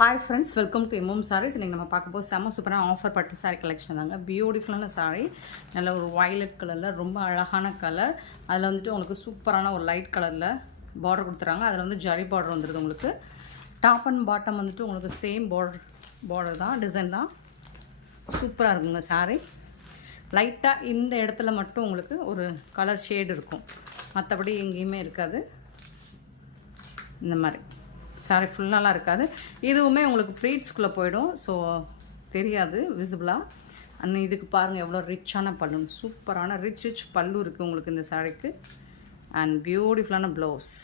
Hi friends, welcome to MM saris. இன்றைக்கி நம்ம பார்க்க போது செம்ம சூப்பரான ஆஃபர் பட்டு சாரீ கலெக்ஷன் தாங்க. பியூட்டிஃபுல்லான சாரீ, நல்ல ஒரு வயலட் கலரில் ரொம்ப அழகான கலர். அதில் வந்துட்டு உங்களுக்கு சூப்பரான ஒரு லைட் கலரில் பார்டர் கொடுத்துறாங்க. அதில் வந்து ஜரி பார்டர் வந்துடுது. உங்களுக்கு டாப் அண்ட் பாட்டம் வந்துட்டு உங்களுக்கு சேம் பார்டர் தான், டிசைன் தான். சூப்பராக இருக்குங்க சாரீ. லைட்டாக இந்த இடத்துல மட்டும் உங்களுக்கு ஒரு கலர் ஷேடு இருக்கும், மற்றபடி எங்கேயுமே இருக்காது. இந்த மாதிரி சாரி ஃபுல்லாலாம் இருக்காது. இதுவுமே உங்களுக்கு ப்ளீட்ஸ்குள்ளே போயிடும், ஸோ தெரியாது விசிபிளாக. அண்ட் இதுக்கு பாருங்கள் எவ்வளோ ரிச்சான பல்லு, சூப்பரான ரிச் பல்லு இருக்குது உங்களுக்கு இந்த சாரிக்கு. அண்ட் பியூட்டிஃபுல்லான ப்ளவுஸ்.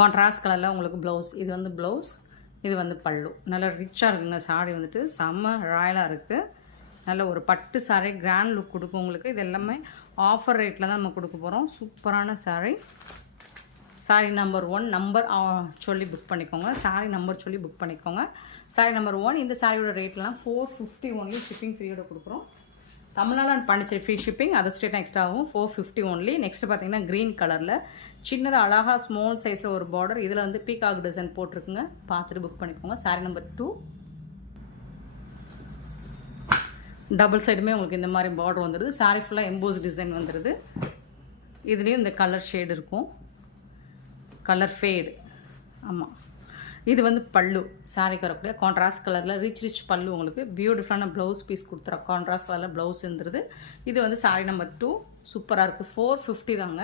கான்ட்ராஸ்ட் கலரில் உங்களுக்கு ப்ளவுஸ். இது வந்து ப்ளவுஸ், இது வந்து பல்லு. நல்லா ரிச்சாக இருக்குங்க சாரீ. வந்துட்டு செம்ம ராயலாக இருக்குது. நல்ல ஒரு பட்டு சாரீ, கிராண்ட் லுக் கொடுக்கும் உங்களுக்கு. இது எல்லாமே ஆஃபர் ரேட்டில் தான் நம்ம கொடுக்க போகிறோம். சூப்பரான சாரீ. சாரீ நம்பர் 1 நம்பர் சொல்லி புக் பண்ணிக்கோங்க. சாரீ நம்பர் சொல்லி புக் பண்ணிக்கோங்க. சாரீ நம்பர் 1. இந்த சாரியோட ரேட்லாம் 450 ஒன்லி. ஷிப்பிங் ஃப்ரீயோட கொடுக்குறோம். Tamil Nadu and Pondicherry free shipping, அது ஸ்டேட் எக்ஸ்ட்ரா ஆகும். 450 ஒன்லி. நெக்ஸ்ட் பார்த்தீங்கன்னா க்ரீன் கலரில் சின்னதாக அழகாக ஸ்மால் சைஸில் ஒரு பார்டர். இதில் வந்து பீகாக் டிசைன் போட்டிருக்குங்க. பார்த்துட்டு புக் பண்ணிக்கோங்க. சாரீ நம்பர் 2. டபுள் சைடுமே உங்களுக்கு இந்த மாதிரி பார்டர் வந்துடுது. சாரீ ஃபுல்லாக எம்போஸ் டிசைன் வந்துடுது. இதுலேயும் இந்த கலர் ஷேடு இருக்கும், கலர் ஃபேடு. ஆமாம், இது வந்து பல்லு. சாரிக்கு வரக்கூடிய கான்ட்ராஸ்ட் கலரில் ரிச் பல்லு. உங்களுக்கு பியூட்டிஃபுல்லான ப்ளவுஸ் பீஸ் கொடுத்துற கான்ட்ராஸ்ட் கலரில் ப்ளவுஸ் இருந்துருது. இது வந்து சாரி நம்பர் 2. சூப்பராக இருக்குது. 450 தாங்க.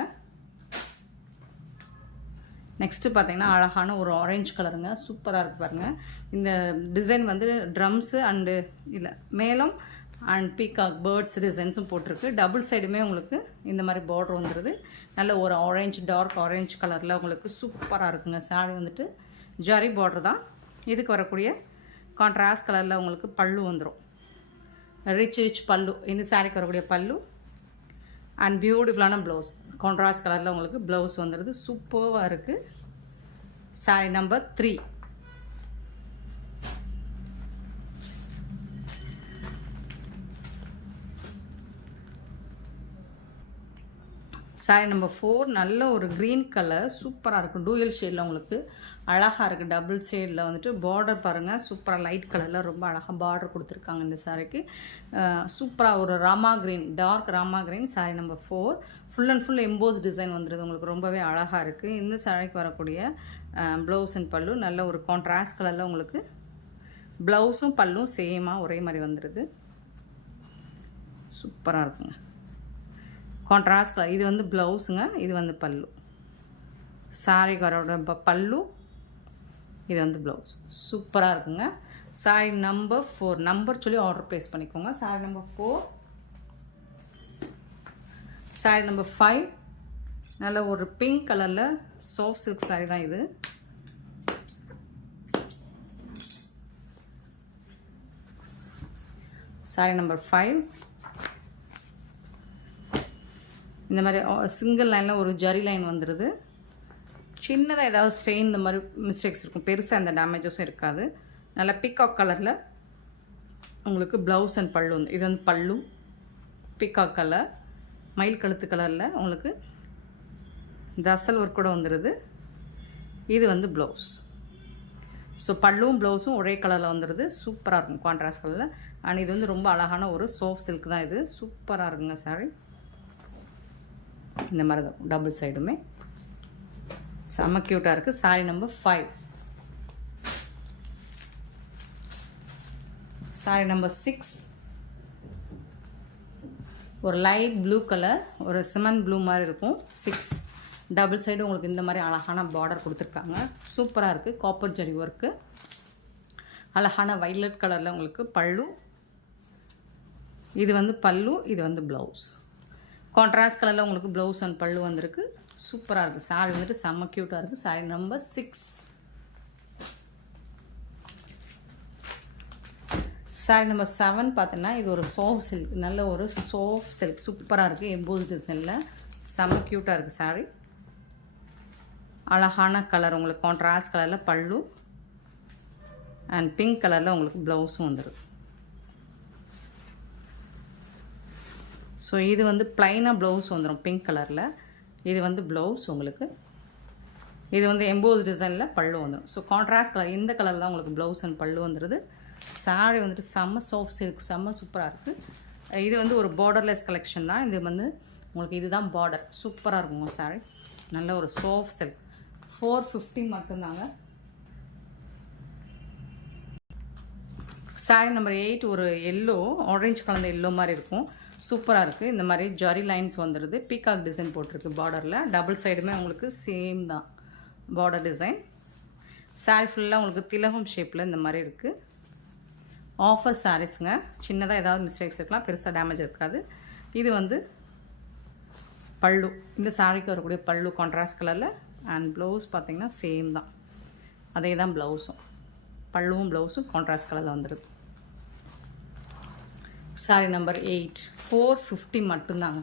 நெக்ஸ்ட்டு பார்த்தீங்கன்னா அழகான ஒரு ஆரஞ்சு கலருங்க. சூப்பராக இருக்குது பாருங்கள். இந்த டிசைன் வந்து ட்ரம்ஸு அண்டு இல்லை மேலும் அண்ட் பீகாக் பேர்ட்ஸ் டிசைன்ஸும் போட்டிருக்கு. டபுள் சைடுமே உங்களுக்கு இந்த மாதிரி பார்டர் வந்துடுது. நல்ல ஒரு ஆரஞ்சு, டார்க் ஆரஞ்சு கலரில் உங்களுக்கு சூப்பராக இருக்குங்க. சாரி வந்துட்டு ஜரி பார்டர் தான். இதுக்கு வரக்கூடிய கான்ட்ராஸ்ட் கலரில் உங்களுக்கு பல்லு வந்துடும். ரிச் பல்லு. இந்த சாரிக்கு வரக்கூடிய பல்லு அண்ட் பியூட்டிஃபுல்லான ப்ளவுஸ். கான்ட்ராஸ்ட் கலரில் உங்களுக்கு ப்ளவுஸ் வந்துடுது. சூப்பராக இருக்குது. Sorry number 3. Sorry number 4. நல்ல ஒரு க்ரீன் கலர், சூப்பராக இருக்குது. டூயல் ஷேடில் உங்களுக்கு அழகாக இருக்குது. டபுள் ஷேடில் வந்துட்டு பார்டர் பாருங்கள், சூப்பராக லைட் கலரில் ரொம்ப அழகாக பார்டர் கொடுத்துருக்காங்க இந்த சாரிக்கு. சூப்பராக ஒரு Rama green, dark Rama green. Sari number 4. Full and full emboss design வந்துடுது. உங்களுக்கு ரொம்பவே அழகாக இருக்குது. இந்த சாரிக்கு வரக்கூடிய ப்ளவுஸ் அண்ட் பல்லு நல்ல ஒரு கான்ட்ராஸ்ட் கலரில் உங்களுக்கு ப்ளவுஸும் பல்லும் சேமாக ஒரே மாதிரி வந்துடுது. சூப்பராக இருக்குங்க. Contrast colour. இது வந்து ப்ளவுஸுங்க, இது வந்து பல்லு. சாரிக்காரோட பல்லு, இது வந்து ப்ளவுஸ். சூப்பராக இருக்குங்க. Sorry number 4. நம்பர் சொல்லி ஆர்டர் ப்ளேஸ் பண்ணிக்கோங்க. Sorry number 4. Sorry number 5. நல்ல ஒரு பிங்க் கலரில் சாஃப்ட் சில்க் சாரி தான் இது. Sorry number 5. இந்த மாதிரி சிங்கிள் லைனில் ஒரு ஜரி லைன் வந்துடுது. சின்னதாக ஏதாவது ஸ்டெயின் இந்த மாதிரி மிஸ்டேக்ஸ் இருக்கும், பெருசாக எந்த டேமேஜஸும் இருக்காது. நல்லா பீகாக் கலரில் உங்களுக்கு ப்ளவுஸ் அண்ட் பல்லு வந்து இது வந்து பல்லு பீகாக் கலர், மயில் கழுத்து கலரில் உங்களுக்கு தசல் ஒர்க் கூட வந்துடுது. இது வந்து ப்ளவுஸ். ஸோ பல்லுவும் ப்ளவுஸும் ஒரே கலரில் வந்துடுது. சூப்பராக இருக்கும் கான்ட்ராஸ்ட் கலரில். அண்ட் இது வந்து ரொம்ப அழகான ஒரு சாஃப்ட் சில்க் தான் இது. சூப்பராக இருக்குங்க சாரி. இந்த மாதிரி தான் டபுள் சைடுமே செம்ம க்யூட்டாக இருக்குது. Sorry number 5. Sorry number 6. ஒரு லைட் ப்ளூ கலர், ஒரு சிமெண்ட் ப்ளூ மாதிரி இருக்கும். 6 டபுள் சைடு உங்களுக்கு இந்த மாதிரி அழகான பார்டர் கொடுத்துருக்காங்க. சூப்பராக இருக்குது. Copper zari work. அழகான வைலட் கலரில் உங்களுக்கு பல்லு. இது வந்து பல்லு, இது வந்து ப்ளவுஸ். கான்ட்ராஸ்ட் கலரில் உங்களுக்கு ப்ளவுஸ் அண்ட் பல்லு வந்திருக்கு. சூப்பராக இருக்குது. சாரி வந்துட்டு செம்ம க்யூட்டாக இருக்குது. Sorry number 6. சாரி நம்பர் 7 பார்த்தீங்கன்னா இது ஒரு சாஃப்ட் சில்க், நல்ல ஒரு சாஃப்ட் சில்க். சூப்பராக இருக்குது. எம்போஸ் டிசைனில் செம்ம க்யூட்டாக இருக்குது சாரி. அழகான கலர் உங்களுக்கு கான்ட்ராஸ்ட் கலரில் பல்லு அண்ட் பிங்க் கலரில் உங்களுக்கு ப்ளவுஸும் வந்துடுது. ஸோ இது வந்து ப்ளைனாக ப்ளவுஸ் வந்துடும் பிங்க் கலரில். இது வந்து ப்ளவுஸ் உங்களுக்கு. இது வந்து எம்போஸ் டிசைனில் பல்லு வந்துடும். ஸோ கான்ட்ராஸ்ட் கலர் இந்த கலர் தான் உங்களுக்கு ப்ளவுஸ் அண்ட் பல்லு வந்துடுது. சாரீ வந்துட்டு செம்ம சாஃப்ட் சில்க், செம்ம சூப்பராக இருக்குது. இது வந்து ஒரு பார்டர்லெஸ் கலெக்ஷன் தான். இது வந்து உங்களுக்கு இதுதான் பார்டர். சூப்பராக இருக்குங்க சாரீ. நல்ல ஒரு சாஃப்ட் சில்க். 450 மட்டும்தாங்க. சாரீ நம்பர் 8 ஒரு எல்லோ, ஆரஞ்சு கலந்த எல்லோ மாதிரி இருக்கும். சூப்பராக இருக்குது. இந்த மாதிரி ஜரி லைன்ஸ் வந்துடுது. பீகாக் டிசைன் போட்டிருக்கு பார்டரில். டபுள் சைடுமே உங்களுக்கு சேம் தான் பார்டர் டிசைன். சாரீ ஃபுல்லாக உங்களுக்கு திலகம் ஷேப்பில் இந்த மாதிரி இருக்குது. ஆஃபர் சாரீஸுங்க. சின்னதாக ஏதாவது மிஸ்டேக்ஸ் இருக்கலாம், பெருசாக டேமேஜ் இருக்காது. இது வந்து பல்லு. இந்த சாரீக்கு வரக்கூடிய பல்லு கான்ட்ராஸ்ட் கலரில். அண்ட் ப்ளவுஸ் பார்த்திங்கன்னா சேம் தான், அதே தான் ப்ளவுஸும். பல்லுவும் ப்ளவுஸும் கான்ட்ராஸ்ட் கலரில் வந்துடுது. சாரீ நம்பர் 8 450 மட்டும்தாங்க.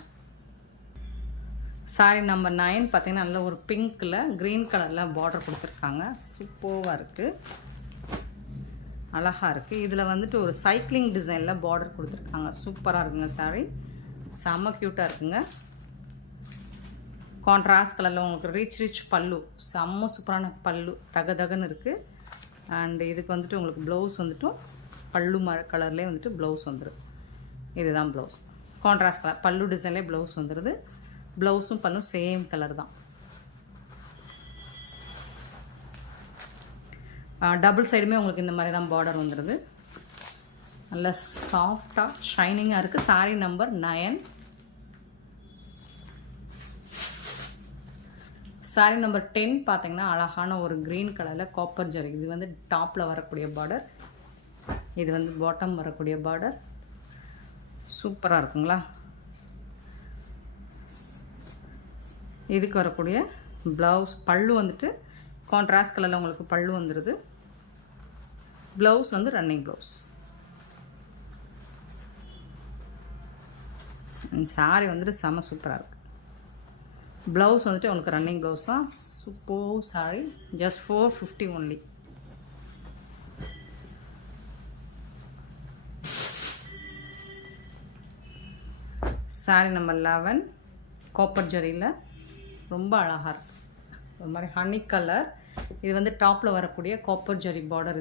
சாரீ நம்பர் 9 பார்த்திங்கன்னா நல்ல ஒரு பிங்க்கில் க்ரீன் கலரில் பார்டர் கொடுத்துருக்காங்க. சூப்பராக இருக்குது, அழகாக இருக்குது. இதில் வந்துட்டு ஒரு சைக்கிளிங் டிசைனில் பார்டர் கொடுத்துருக்காங்க. சூப்பராக இருக்குங்க சாரீ. செம்ம க்யூட்டாக இருக்குங்க. கான்ட்ராஸ்ட் கலரில் உங்களுக்கு ரிச் பல்லு, செம்ம சூப்பரான பல்லு, தகன்னு இருக்குது. அண்ட் இதுக்கு வந்துட்டு உங்களுக்கு ப்ளவுஸ் வந்துட்டும் பல்லு கலர்லேயே வந்துட்டு ப்ளவுஸ் வந்துடும். இதுதான் ப்ளவுஸ். கான்ட்ராஸ்ட் கலர் பல்லு டிசைன்லேயே ப்ளவுஸ் வந்துடுது. ப்ளவுஸும் பல்லும் சேம் கலர் தான். டபுள் சைடுமே உங்களுக்கு இந்த மாதிரி தான் பார்டர் வந்துடுது. நல்ல சாஃப்டாக ஷைனிங்காக இருக்குது. சாரீ நம்பர் 9. சாரீ நம்பர் 10 பார்த்திங்கன்னா அழகான ஒரு க்ரீன் கலரில் காப்பர் ஜரி. இது வந்து டாப்பில் வரக்கூடிய பார்டர், இது வந்து பாட்டம் வரக்கூடிய பார்டர். சூப்பராக இருக்குங்களா. இதுக்கு வரக்கூடிய ப்ளவுஸ் பல்லு வந்துட்டு கான்ட்ராஸ்ட் கலரில் உங்களுக்கு பல்லு வந்துடுது. ப்ளவுஸ் வந்து ரன்னிங் ப்ளவுஸ். சாரீ வந்துட்டு செம்ம சூப்பராக இருக்குது. ப்ளவுஸ் வந்துட்டு உங்களுக்கு ரன்னிங் ப்ளவுஸ் தான். Super sari. Just 450 only. Sari number 11 copper ஜரியில் ரொம்ப அழகாக இருக்குது. ஒரு மாதிரி ஹனி கலர். இது வந்து டாப்பில் வரக்கூடிய காப்பர் ஜரி பார்டர்.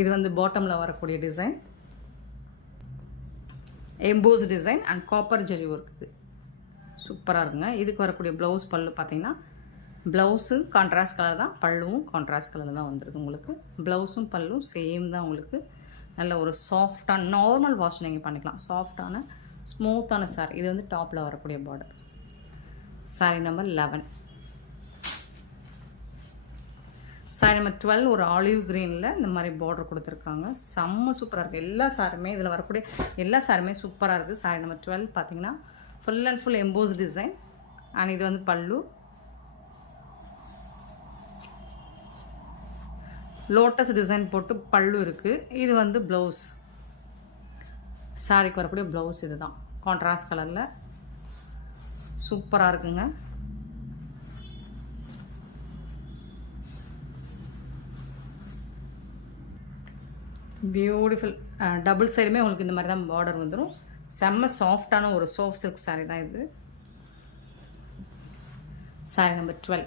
இது வந்து பாட்டமில் வரக்கூடிய design, EMBOSS design and copper zari work. இது சூப்பராக இருக்குங்க. இதுக்கு வரக்கூடிய ப்ளவுஸ் பல்லு பார்த்திங்கன்னா ப்ளவுஸு கான்ட்ராஸ்ட் கலர் தான், பல்லுவும் கான்ட்ராஸ்ட் கலரில் தான் வந்துடுது உங்களுக்கு. ப்ளவுஸும் பல்லும் சேம் தான் உங்களுக்கு. நல்ல ஒரு சாஃப்டான நார்மல் வாஷ் நீங்கள் பண்ணிக்கலாம். சாஃப்டான ஸ்மூத்தான சாரீ. இது வந்து டாப்பில் வரக்கூடிய border. Sari number 11. Sari number 12 ஒரு ஆலிவ் க்ரீனில் இந்த மாதிரி பார்டர் கொடுத்துருக்காங்க. செம்ம சூப்பராக இருக்குது. எல்லா சாரியுமே இதில் வரக்கூடிய எல்லா சாரியுமே சூப்பராக இருக்குது. சாரீ நம்பர் 12 பார்த்திங்கன்னா full and full emboss design. And இது வந்து பல்லு. லோட்டஸ் டிசைன் போட்டு பல்லு இருக்குது. இது வந்து ப்ளவுஸ். சாரிக்கு வரக்கூடிய ப்ளவுஸ் இது தான் கான்ட்ராஸ்ட் கலரில். சூப்பராக இருக்குங்க. பியூட்டிஃபுல். டபுள் சைடுமே உங்களுக்கு இந்த மாதிரி தான் பார்டர் வந்துடும். செம்ம சாஃப்டான ஒரு சாஃப்ட் சில்க் சாரீ தான் இது. சாரீ நம்பர் 12.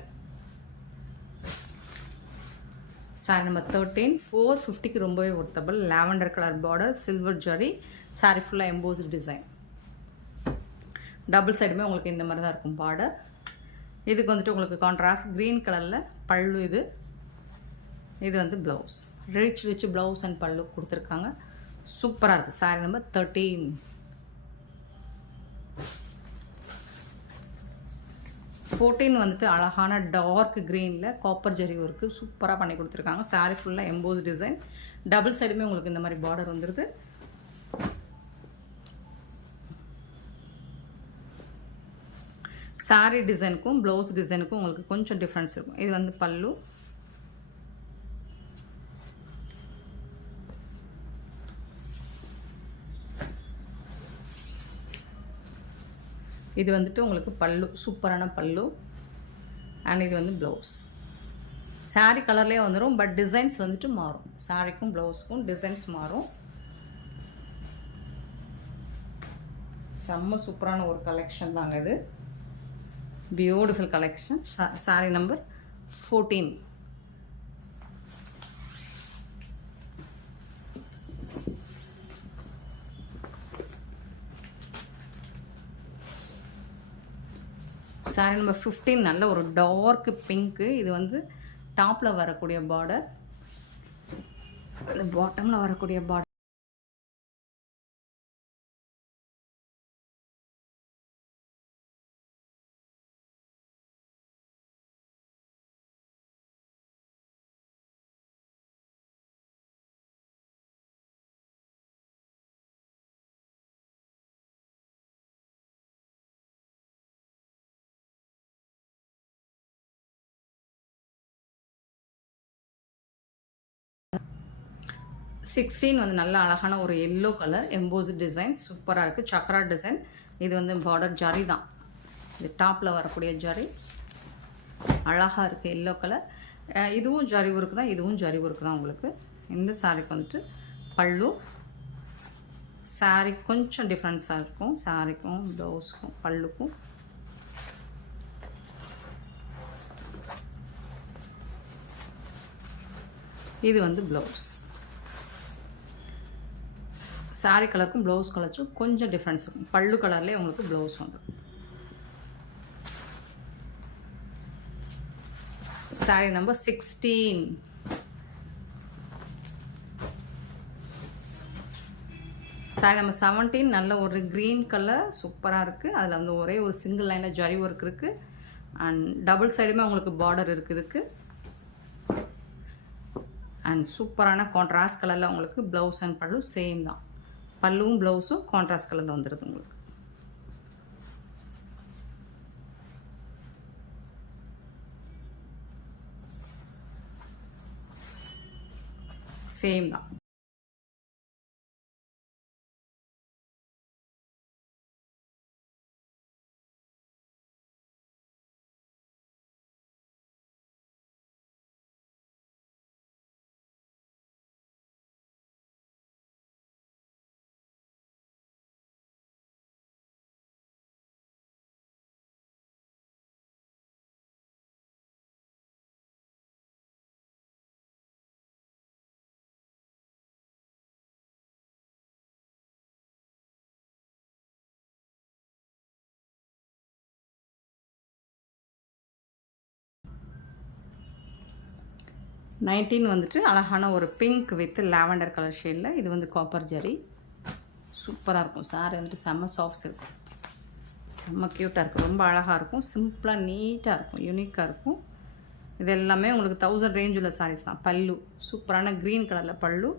சாரீ நம்பர் 13 450க்கு ரொம்பவே worthable. Lavender colour border, silver zari. Sari ஃபுல்லாக எம்போஸ்டு டிசைன். டபுள் சைடுமே உங்களுக்கு இந்த மாதிரி தான் இருக்கும் பார்டர். இதுக்கு வந்துட்டு உங்களுக்கு கான்ட்ராஸ்ட் க்ரீன் கலரில் பல்லு. இது வந்து ப்ளவுஸ். ரிச் ப்ளவுஸ் அண்ட் பல்லு கொடுத்துருக்காங்க. சூப்பராக இருக்குது. சாரீ நம்பர் 13. 14 வந்துட்டு அழகான டார்க் க்ரீனில் காப்பர் ஜரி ஒர்க்கு சூப்பராக பண்ணி கொடுத்துருக்காங்க. சாரீ ஃபுல்லாக எம்போஸ் டிசைன். டபுள் சைடுமே உங்களுக்கு இந்த மாதிரி பார்டர் வந்துடுது. சாரீ டிசைனுக்கும் ப்ளவுஸ் டிசைனுக்கும் உங்களுக்கு கொஞ்சம் டிஃப்ரென்ஸ் இருக்கும். இது வந்து பல்லு. இது வந்துட்டு உங்களுக்கு பல்லு, சூப்பரான பல்லு. அண்ட் இது வந்து ப்ளவுஸ். சாரீ கலர்லேயே வந்துடும், பட் டிசைன்ஸ் வந்துட்டு மாறும். சாரீக்கும் ப்ளவுஸுக்கும் டிசைன்ஸ் மாறும். செம்ம சூப்பரான ஒரு கலெக்ஷன் தாங்க இது. Beautiful collection. Sorry number 14. Sorry number 15 நல்ல ஒரு டார்க் பிங்க்கு. இது வந்து டாப்பில் வரக்கூடிய பார்டர், பாட்டமில் வரக்கூடிய பார்டர். சிக்ஸ்டீன் வந்து நல்ல அழகான ஒரு எல்லோ கலர் எம்போஸ் டிசைன் சூப்பராக இருக்குது. சக்ரா டிசைன். இது வந்து பார்டர் ஜரி தான். இது டாப்பில் வரக்கூடிய ஜரி அழகாக இருக்குது எல்லோ கலர். இதுவும் ஜரி ஒர்க்கு தான், இதுவும் ஜரி ஒர்க்கு தான் உங்களுக்கு. இந்த சாரிக்கு வந்துட்டு பல்லு. சாரி கொஞ்சம் டிஃப்ரென்ஸாக இருக்கும். சாரிக்கும் ப்ளவுஸுக்கும் பல்லுக்கும். இது வந்து ப்ளவுஸ். சாரி கலருக்கும் ப்ளவுஸ் கலருக்கும் கொஞ்சம் டிஃப்ரென்ஸ் இருக்கும். பல்லு கலர்லேயே உங்களுக்கு ப்ளவுஸ் வந்துடும். Sorry number 16. சாரி நம்பர் 17 நல்ல ஒரு க்ரீன் கலர் சூப்பராக இருக்குது. அதில் வந்து ஒரே ஒரு சிங்கிள் லைனில் ஜரி ஒர்க் இருக்குது. அண்ட் டபுள் சைடுமே உங்களுக்கு பார்டர் இருக்குதுக்கு. அண்ட் சூப்பரான கான்ட்ராஸ்ட் கலரில் உங்களுக்கு ப்ளவுஸ் அண்ட் பல்லு சேம் தான். பல்லுவும் ப்ளவுஸும் கான்ட்ராஸ்ட் கலரில் வந்துடுது உங்களுக்கு. சேம் தான். நைன்டீன் வந்துட்டு அழகான ஒரு பிங்க் வித் லாவெண்டர் கலர் ஷேடில். இது வந்து காப்பர் ஜரி சூப்பராக இருக்கும். சாரி வந்துட்டு செம்ம சாஃப்ட் சில்க், செம்ம க்யூட்டாக இருக்கும். ரொம்ப அழகாக இருக்கும். சிம்பிளாக நீட்டாக இருக்கும். யூனிக்காக இருக்கும். இது எல்லாமே உங்களுக்கு 1000 ரேஞ்சுள்ள சாரீஸ் தான். பல்லு சூப்பரான க்ரீன் கலரில் பல்லு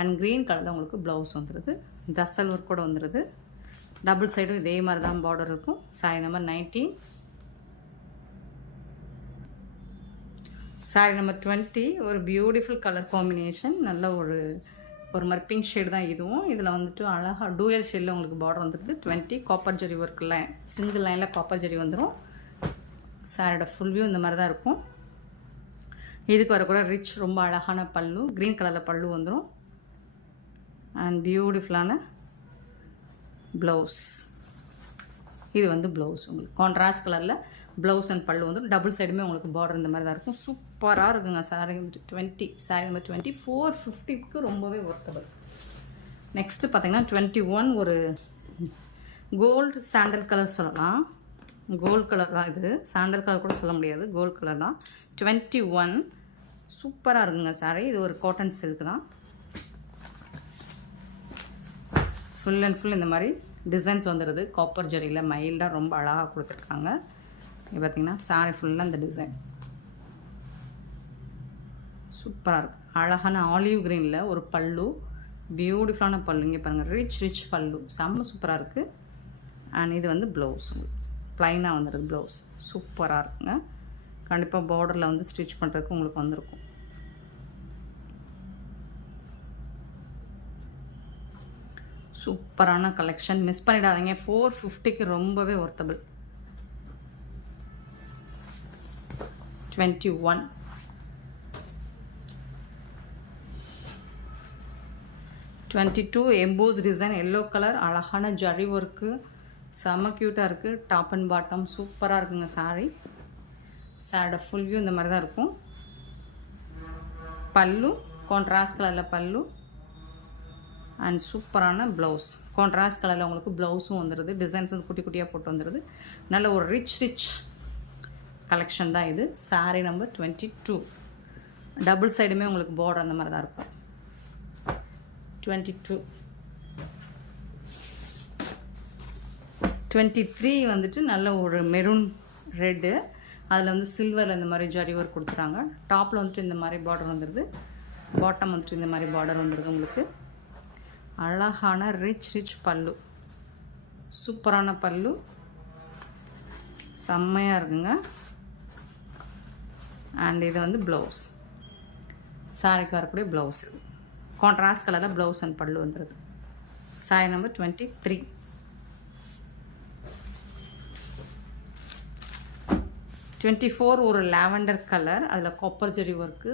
அண்ட் க்ரீன் கலரில் உங்களுக்கு ப்ளவுஸ் வந்துடுது. தசல் ஒர்க் கூட வந்துடுது. டபுள் சைடும் இதே மாதிரி தான் பார்டர் இருக்கும். Sorry number 19. சாரி நம்பர் 20 ஒரு பியூட்டிஃபுல் கலர் காம்பினேஷன். நல்ல ஒரு மாதிரி பிங்க் ஷேடு தான் இதுவும். இதில் வந்துட்டு அழகாக டூயல் ஷேடில் உங்களுக்கு பார்டர் வந்துடுது. 20 copper zari work line, single லைனில் காப்பர் ஜரி வந்துடும். சாரியோட ஃபுல் வியூ இந்த மாதிரி தான் இருக்கும். இதுக்கு வரக்கூட ரிச் ரொம்ப அழகான பல்லு, க்ரீன் கலரில் பல்லு வந்துடும். அண்ட் பியூட்டிஃபுல்லான ப்ளவுஸ். இது வந்து ப்ளவுஸ் உங்களுக்கு கான்ட்ராஸ்ட் கலரில் ப்ளவுஸ் அண்ட் பல்லு வந்து டபுள் சைடுமே உங்களுக்கு பார்டர் இந்த மாதிரி தான் இருக்கும். சூப்பராக இருக்குங்க. சாரி 20 சாரி நம்பர் 20 450க்கு ரொம்பவே ஒர்த்தபிள். நெக்ஸ்ட்டு பார்த்தீங்கன்னா 21 ஒரு கோல்டு சாண்டல் கலர் சொல்லலாம். கோல்டு கலர் தான் இது. சாண்டல் கலர் கூட சொல்ல முடியாது, கோல்டு கலர் தான். 21 சூப்பராக இருக்குங்க சாரி. இது ஒரு காட்டன் சில்க் தான். ஃபுல் அண்ட் ஃபுல் இந்த மாதிரி டிசைன்ஸ் வந்துடுது. காப்பர் ஜரியில் மைல்டாக ரொம்ப அழகாக கொடுத்துருக்காங்க. இது பார்த்திங்கன்னா சாரி ஃபுல்லாக இந்த டிசைன் சூப்பராக இருக்குது. அழகான ஆலிவ் க்ரீனில் ஒரு பல்லு, பியூட்டிஃபுல்லான பல்லு. இங்கே பாருங்கள், ரிச் பல்லு செம்ம சூப்பராக இருக்குது. அண்ட் இது வந்து ப்ளவுஸ் உங்களுக்கு ப்ளைனாக வந்துடுது. ப்ளவுஸ் சூப்பராக இருக்குங்க. கண்டிப்பாக பார்டரில் வந்து ஸ்டிச் பண்ணுறதுக்கு உங்களுக்கு வந்திருக்கும். சூப்பரான கலெக்ஷன், மிஸ் பண்ணிடாதீங்க. 450க்கு ரொம்பவே worthable. 21 22 EMBOSS design yellow colour, அழகான ஜரி ஒர்க்கு, செம்ம க்யூட்டாக இருக்குது. டாப் அண்ட் பாட்டம் சூப்பராக இருக்குங்க சாரீ. சாரோட ஃபுல் வியூ இந்த மாதிரி தான் இருக்கும். பல்லு கான்ட்ராஸ்ட் கலரில் பல்லு அண்ட் சூப்பரான ப்ளவுஸ். கான்ட்ராஸ்ட் கலரில் உங்களுக்கு ப்ளவுஸும் வந்துடுது. டிசைன்ஸ் வந்து குட்டி குட்டியாக போட்டு வந்துடுது. நல்ல ஒரு ரிச் கலெக்ஷன் தான் இது. சாரீ நம்பர் 22. டபுள் சைடுமே உங்களுக்கு பார்டர் அந்த மாதிரி தான் இருக்கும். 22. 23 வந்துட்டு நல்ல ஒரு மெரூன் ரெட்டு. அதில் வந்து சில்வரில் இந்த மாதிரி ஜரி ஒர்க் கொடுத்துறாங்க. டாப்பில் வந்துட்டு இந்த மாதிரி பார்டர் வந்துடுது. பாட்டம் வந்துட்டு இந்த மாதிரி பார்டர் வந்துடுது. உங்களுக்கு அழகான ரிச் பல்லு. சூப்பரான பல்லு. செம்மையாக இருக்குங்க. அண்ட் இது வந்து ப்ளவுஸ். சாரிக்கு வரக்கூடிய ப்ளவுஸ். கான்ட்ராஸ்ட் கலரில் ப்ளவுஸ் அண்ட் பல்லு வந்துடுது. Sorry number 23. 24 ஒரு லாவெண்டர் கலர். அதில் காப்பர் ஜெரி ஒர்க்கு.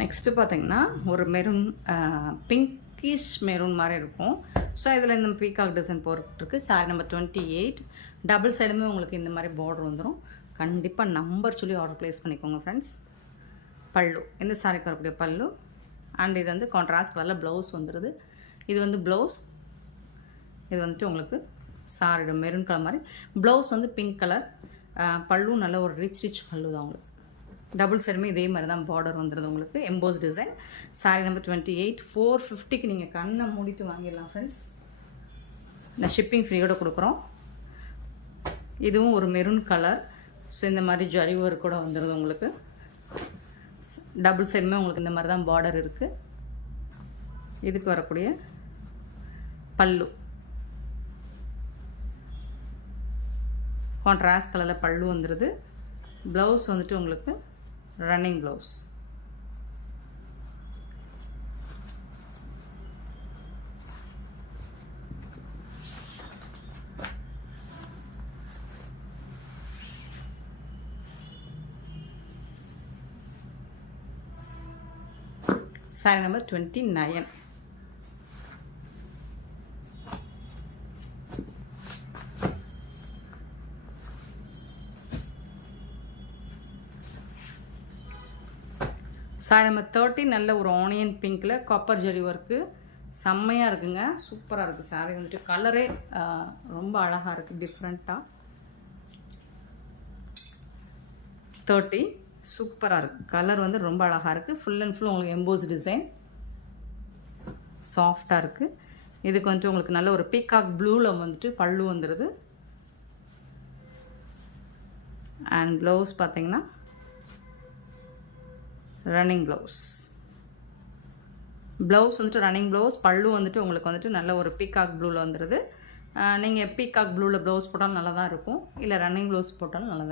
நெக்ஸ்ட்டு பார்த்திங்கன்னா ஒரு மெரூன் பிங்கிஷ் மெரூன் மாதிரி இருக்கும். ஸோ இதில் இந்த பீகாக் டிசைன் போட்டுருக்கு. Sorry number 28. டபுள் சைடுமே உங்களுக்கு இந்த மாதிரி பார்டர் வந்துடும். கண்டிப்பாக நம்பர் சொல்லி ஆர்டர் ப்ளேஸ் பண்ணிக்கோங்க ஃப்ரெண்ட்ஸ். பல்லு இந்த சாரிக்கு வரக்கூடிய பல்லு. அண்ட் இது வந்து கான்ட்ராஸ்ட் கலரில் ப்ளவுஸ் வந்துடுது. இது வந்து ப்ளவுஸ். இது வந்துட்டு உங்களுக்கு சாரியோட மெரூன் கலர் மாதிரி. ப்ளவுஸ் வந்து பிங்க் கலர். பல்லு நல்ல ஒரு ரிச் பல்லு தான் உங்களுக்கு. டபுள் சைடுமே இதே மாதிரி தான் பார்டர் வந்துடுது உங்களுக்கு. EMBOSS design. Sorry number 28. 450க்கு நீங்கள் கண்ணை மூடிட்டு வாங்கிடலாம் ஃப்ரெண்ட்ஸ். இந்த ஷிப்பிங் ஃப்ரீயோடு கொடுக்குறோம். இதுவும் ஒரு மெரூன் கலர். ஸோ இந்த மாதிரி ஜரி ஒர்க் கூட வந்துடுது உங்களுக்கு. டபுள் சைடுமே உங்களுக்கு இந்த மாதிரி தான் பார்டர் இருக்குது. இதுக்கு வரக்கூடிய பல்லு கான்ட்ராஸ்ட் கலரில் பல்லு வந்துடுது. ப்ளவுஸ் வந்துட்டு உங்களுக்கு running blouse. Sorry number 29. Sorry number 30. நல்ல ஒரு ஆனியன் பிங்க்கில் காப்பர் ஜெரி ஒர்க்கு. செம்மையாக இருக்குங்க. சூப்பராக இருக்குது. சாரி வந்துட்டு கலரே ரொம்ப அழகாக இருக்குது டிஃப்ரெண்ட்டாக. 30. சூப்பராக இருக்குது. கலர் வந்து ரொம்ப அழகாக இருக்குது. ஃபுல் அண்ட் ஃபுல் உங்களுக்கு எம்போஸ் டிசைன் சாஃப்டாக இருக்குது. இதுக்கு வந்துட்டு உங்களுக்கு நல்ல ஒரு பீகாக் ப்ளூவில் வந்துட்டு பல்லு வந்துடுது. அண்ட் ப்ளவுஸ் பார்த்தீங்கன்னா ரன்னிங் ப்ளவுஸ் வந்துட்டு ரன்னிங் ப்ளவுஸ். பல்லு வந்துட்டு உங்களுக்கு வந்துட்டு நல்ல ஒரு பீகாக் ப்ளூவில் வந்துடுது. நீங்கள் பீகாக் ப்ளூவில் ப்ளவுஸ் போட்டாலும் நல்லா தான் இருக்கும், இல்லை ரன்னிங் ப்ளவுஸ் போட்டாலும் நல்லா தான்.